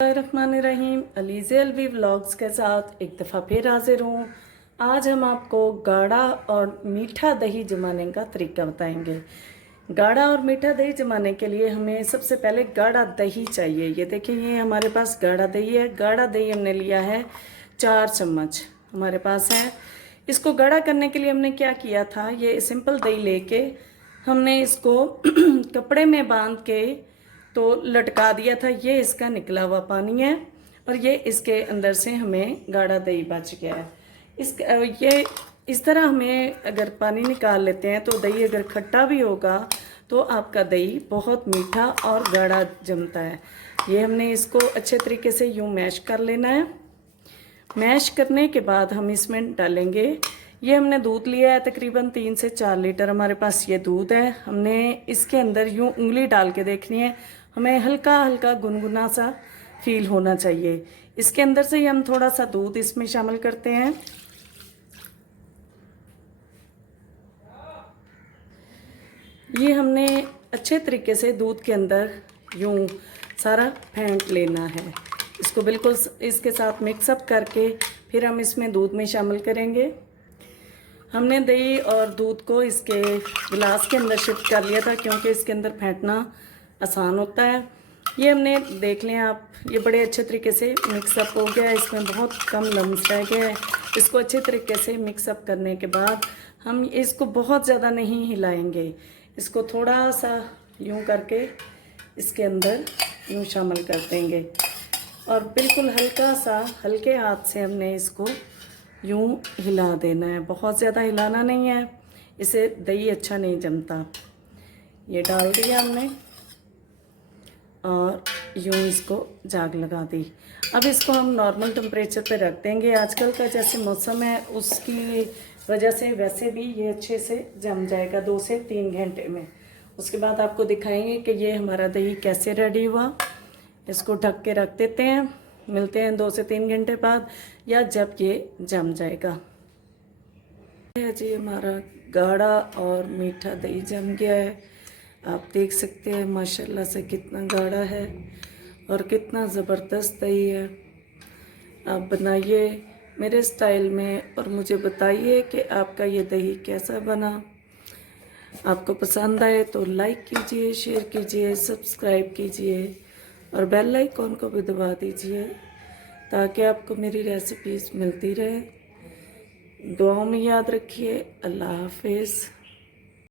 रहीम Alizeh Alvi vlogs के साथ एक दफ़ा फिर हाजिर हूँ। आज हम आपको गाढ़ा और मीठा दही जमाने का तरीका बताएंगे। गाढ़ा और मीठा दही जमाने के लिए हमें सबसे पहले गाढ़ा दही चाहिए। ये देखिए, ये हमारे पास गाढ़ा दही है। गाढ़ा दही हमने लिया है 4 चम्मच हमारे पास है। इसको गाढ़ा करने के लिए हमने क्या किया था, ये सिंपल दही लेके हमने इसको कपड़े में बांध के तो लटका दिया था। ये इसका निकला हुआ पानी है और ये इसके अंदर से हमें गाढ़ा दही बच गया है। ये इस तरह हमें अगर पानी निकाल लेते हैं तो दही अगर खट्टा भी होगा तो आपका दही बहुत मीठा और गाढ़ा जमता है। ये हमने इसको अच्छे तरीके से यूँ मैश कर लेना है। मैश करने के बाद हम इसमें डालेंगे, ये हमने दूध लिया है तकरीबन 3 से 4 लीटर हमारे पास ये दूध है। हमने इसके अंदर यूँ उंगली डाल के देखनी है, हमें हल्का हल्का गुनगुना सा फील होना चाहिए। इसके अंदर से ही हम थोड़ा सा दूध इसमें शामिल करते हैं। ये हमने अच्छे तरीके से दूध के अंदर यूँ सारा फेंट लेना है। इसको बिल्कुल इसके साथ मिक्सअप करके फिर हम इसमें दूध में शामिल करेंगे। हमने दही और दूध को इसके गिलास के अंदर शिफ्ट कर लिया था क्योंकि इसके अंदर फेंटना आसान होता है। ये हमने देख लें आप, ये बड़े अच्छे तरीके से मिक्सअप हो गया है। इसमें बहुत कम लम्स रह गए हैं। इसको अच्छे तरीके से मिक्सअप करने के बाद हम इसको बहुत ज़्यादा नहीं हिलाएंगे। इसको थोड़ा सा यूँ करके इसके अंदर यूँ शामिल कर देंगे और बिल्कुल हल्का सा हल्के हाथ से हमने इसको यूँ हिला देना है। बहुत ज़्यादा हिलाना नहीं है, इसे दही अच्छा नहीं जमता। ये डाल दिया हमने और यूँ इसको जाग लगा दी। अब इसको हम नॉर्मल टेम्परेचर पे रख देंगे। आजकल का जैसे मौसम है उसकी वजह से वैसे भी ये अच्छे से जम जाएगा 2 से 3 घंटे में। उसके बाद आपको दिखाएंगे कि ये हमारा दही कैसे रेडी हुआ। इसको ढक के रख देते हैं, मिलते हैं 2 से 3 घंटे बाद या जब ये जम जाएगा। जी हमारा गाढ़ा और मीठा दही जम गया है। आप देख सकते हैं माशाल्लाह से कितना गाढ़ा है और कितना ज़बरदस्त दही है। आप बनाइए मेरे स्टाइल में और मुझे बताइए कि आपका ये दही कैसा बना। आपको पसंद आए तो लाइक कीजिए, शेयर कीजिए, सब्सक्राइब कीजिए और बेल आइकॉन को भी दबा दीजिए ताकि आपको मेरी रेसिपीज़ मिलती रहे। दुआओं में याद रखिए। अल्लाह हाफिज़।